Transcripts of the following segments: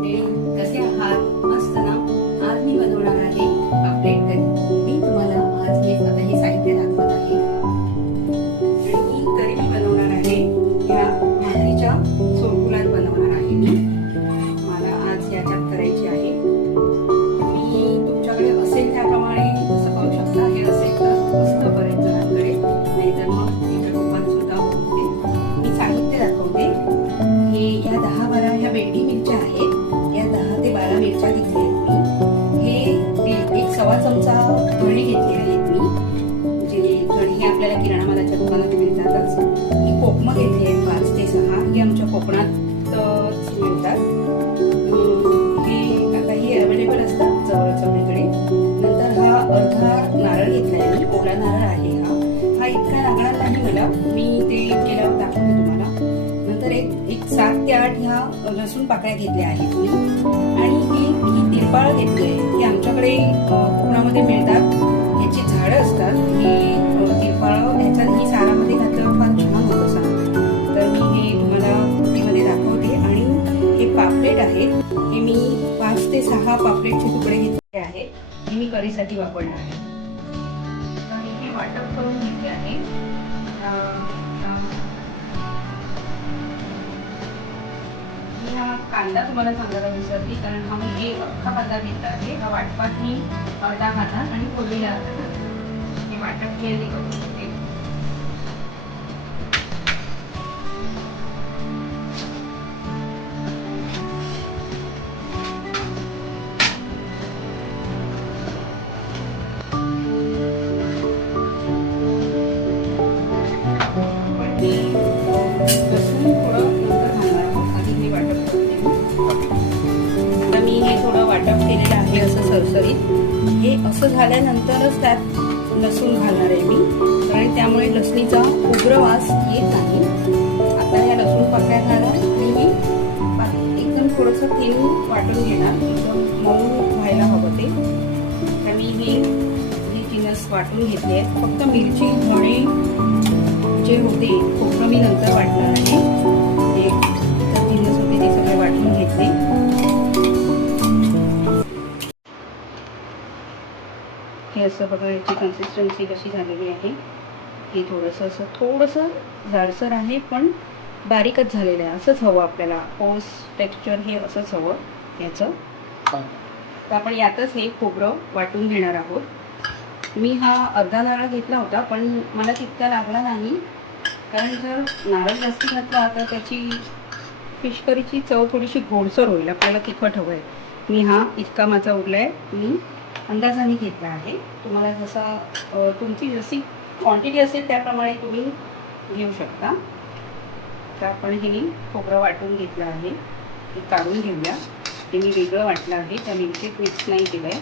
मंडळी, कसे आहात? मस्त ना? आज मी बनवणार आहे पापलेट करी. मी तुम्हाला आज हे साहित्य दाखवत आहे. आणि ही करी मी बनवणार आहे या भाकरीच्या सोलकुलात बनवणार आहे मी. मला आज याच्यात करायची आहे. मी तुमच्याकडे असेल त्याप्रमाणे तसं करू शकता. हे असेल तर मस्त बरेच जणांकडे, नाहीतर मग इतर लोकांना सुद्धा होते. मी साहित्य दाखवते. हे या 10-12 ह्या बेडगी मिरच्या आहेत. या 10 ते 12 मिरच्या घेतल्या आहेत मी. हे एक सव्वा चमचा धणे घेतले आहेत मी. जे धणे हे आपल्याला किराणा मालाच्या दुकानात मिळतातच. ही कोकमं घेतली आहेत 5 ते 6. हे आमच्या कोकणात मिळतात. हे आता हे अवेलेबल असतात जवळ सगळीकडे. नंतर हा अर्धा नारळ घेतलाय मी. ओला नारळ आहे हा इतका लागणार नाही मला. मी ते केल्यावर दाखवते तुम्हाला. नंतर एक 7 ते 8 ह्या लसूण पाकळ्या घेतल्या आहेत मी. आणि ही तिरपाळ घेतली आहे. ही आमच्याकडे कोकणामध्ये मिळतात. याची झाडं असतात. ही तिरपाळ ह्याच्यात ही सारामध्ये घातल्यावर फार छान होत असतात. तर मी हे तुम्हाला कृतीमध्ये दाखवते. आणि हे पापलेट आहेत. हे मी 5 ते 6 पापलेटचे तुकडे घेतले आहेत. हे मी करीसाठी वापरणार आहे. तर मी हे वाटप करून घेतले आहे. हा कांदा तुम्हाला सांगायला विसरली, कारण हा मी एक अख्खा कांदा घेतला आहे. हा वाटपात मी अर्धा घालणार आणि फोडणीला अर्धा घालणार. हे वाटप केले करू शकते. लसूण थोडं नंतर घालणार आहोत. आधी मी वाटप करून देऊ. आता मी हे थोडं वाटप केलेलं आहे असं सरसरीत. हे असं झाल्यानंतरच त्यात लसूण घालणार आहे मी, कारण त्यामुळे लसणीचा उग्र वास येत नाही. आता ह्या लसूण पाकळ्या घालणार आणि मी एकदम थोडंसं तेल वाटून घेणार. एकदम मऊ व्हायला हवं ते. तर मी हे जिन्नस वाटून घेतले आहेत. फक्त मिरची धणे जे होते खोबरं मी नंतर वाटणार आहे. जे इतर जिन्नस होते ते सगळे वाटून घेतले. हे असं बघा, याची कन्सिस्टन्सी कशी झालेली आहे. हे थोडंसं जाडसर आहे, पण बारीकच झालेलं आहे. असंच हवं आपल्याला. ओस टेक्स्चर हे असंच हवं याचं. तर आपण यातच हे खोबरं वाटून घेणार आहोत. मी हा अर्धा नारळ घेतला होता, पण मला तितका लागला नाही, कारण जर नारळ जास्त घातला तर त्याची फिश करीची चव थोडीशी गोडसर होईल. आपल्याला तिखट हवं आहे. मी हा इतका माझा उरला आहे. मी अंदाजाने घेतला आहे. तुम्हाला जसा तुमची जशी क्वांटिटी असेल त्याप्रमाणे तुम्ही घेऊ शकता. तर आपण हे खोबरं वाटून घेतलं आहे. हे काढून घेऊया. ते मी वेगळं वाटलं आहे. त्या मिरचीत मिक्स नाही केलं आहे.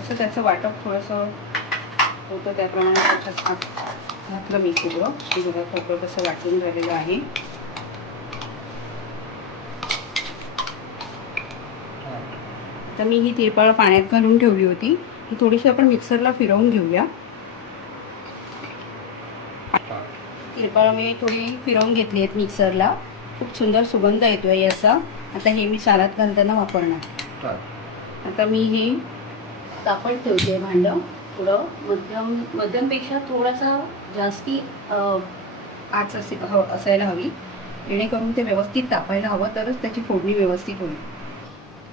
तसं त्याचं वाटप थोडंसं होतं त्याप्रमाणे त्याच्यात घातलं मी खोबरं. हे बघा खोबरं कसं वाटून झालेलं आहे. तर मी ही तिरपाळ पाण्यात घालून ठेवली होती. ही थोडीशी आपण मिक्सरला फिरवून घेऊया. तिरपाळ मी थोडी फिरवून घेतली आहेत मिक्सरला. खूप सुंदर सुगंध येतोय याचा. आता हे मी सालात घालताना वापरणार. आता मी हे तापत ठेवते भांडं. थोडं मध्यमपेक्षा थोडासा जास्ती आच असायला हवी, जेणेकरून ते व्यवस्थित तापायला हवं, तरच त्याची फोडणी व्यवस्थित होईल.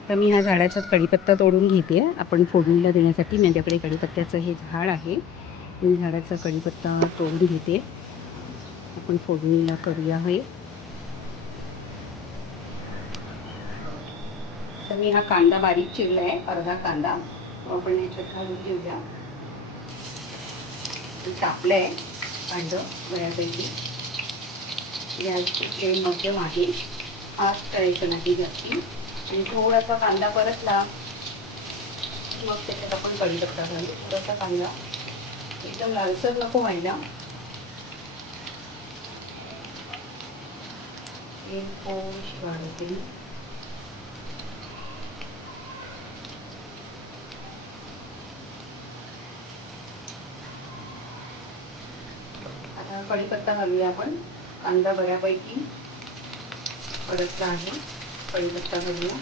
तर मी ह्या झाडाचा कढीपत्ता तोडून घेते. आपण फोडणीला देण्यासाठी माझ्याकडे कढीपत्त्याचं हे झाड आहे. मी झाडाचा कढीपत्ता तोडून घेते. आपण फोडणीला करूया हे. तर मी हा कांदा बारीक चिरला आहे, अर्धा कांदा. आपण याच्यात घालून घेऊया. तापलं आहे भांडं बऱ्यापैकी. गॅस मध्यम आहे. आग करायचं नाही जास्ती. आणि थोडासा कांदा परतला मग त्याच्यात आपण कढीपत्ता घालू. थोडासा कांदा एकदम लालसर नको व्हायला. थोडीशी वाढवते. आता कढीपत्ता घालूया आपण. कांदा बऱ्यापैकी परतला आहे. कढीपत्ता घालूया.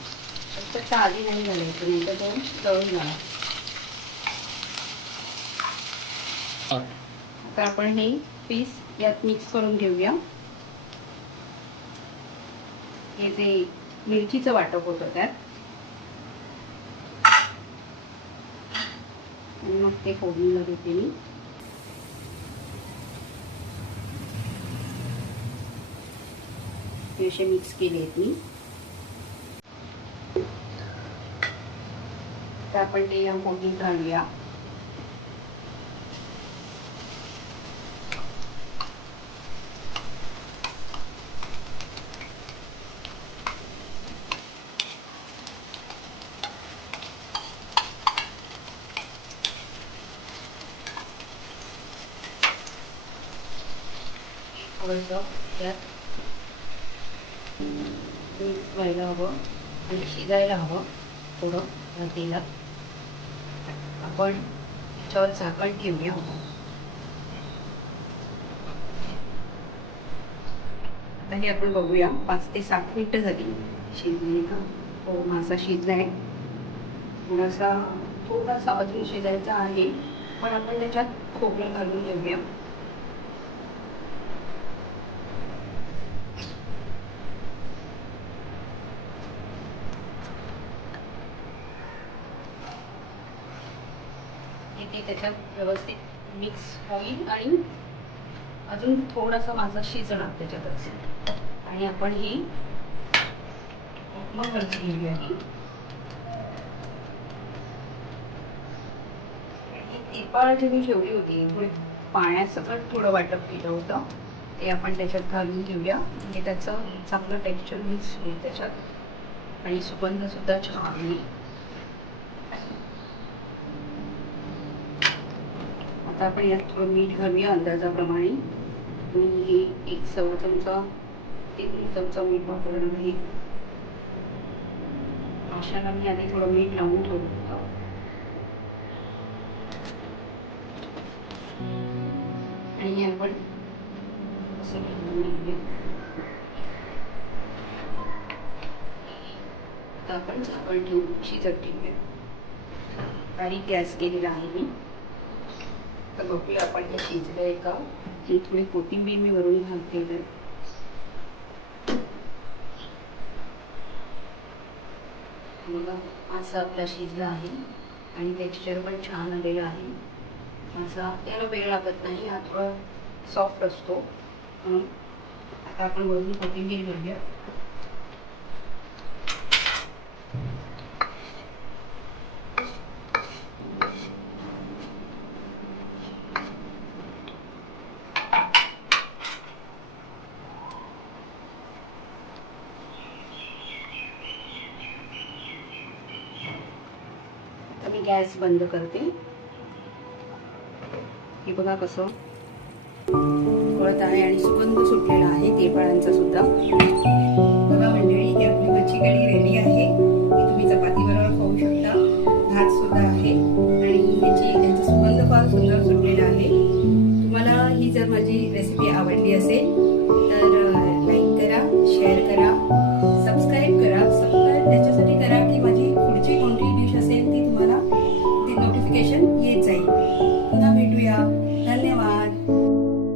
फक्त आधी नाही घालायचं, नाही तर तो जळून जाणार. आता आपण हे पीस यात मिक्स करून घेऊया. हे जे मिरचीचं वाटप होतं त्यात, आणि मग ते फोडणीला देते मी. हे असे मिक्स केले आहेत मी. तर आपण ते या फोडणीत घालूया. थोडंसं यात मिक्स व्हायला हवं आणि शिजायला हवं थोडं या तेलात. आपण याच्यावर झाकण ठेवूया. आता हे आपण बघूया, 5 ते 7 मिनिटं झाली शिजली का. हो, मासा शिजलाय. थोडासा अजून शिजायचा आहे, पण आपण त्याच्यात खोबरं घालून घेऊया. ते त्याच्यात व्यवस्थित मिक्स होईल आणि अजून थोडासा मासा शिजणार त्याच्यातच. आणि आपण ही मग घेऊया. ही तिरपाळ जी मी ठेवली होती, थोडी पाण्यासकट थोडं वाटप केलं होतं, ते आपण त्याच्यात घालून घेऊया. म्हणजे त्याचं चांगलं टेक्स्चर मिक्स होईल त्याच्यात आणि सुगंध सुद्धा छान येईल. आता आपण यात थोडं मीठ घालूया अंदाजाप्रमाणे. मी 1 सव्वा चमचा 1 चमचा मीठ वापरणार आहे. माशाला मी आधी थोडं मीठ लावून ठेवलं होतं. आणि आपण असं घेऊया. आता आपण झाकण ठेवून शिजत ठेवूया. बारीक गॅस केलेला आहे मी. तर बघूया आपण हे शिजलंय का. थोडी कोथिंबीर मी वरून घालते. बघा, मासा आपला शिजला आहे आणि टेक्स्चर पण छान आलेलं आहे. मासा त्याला वेळ लागत नाही, हा थोडा सॉफ्ट असतो म्हणून. आता आपण वरून कोथिंबीर घेऊया. मी गॅस बंद करते. हे बघा कसं उकळत आहे आणि सुगंध सुटलेला आहे तिरपाळांचा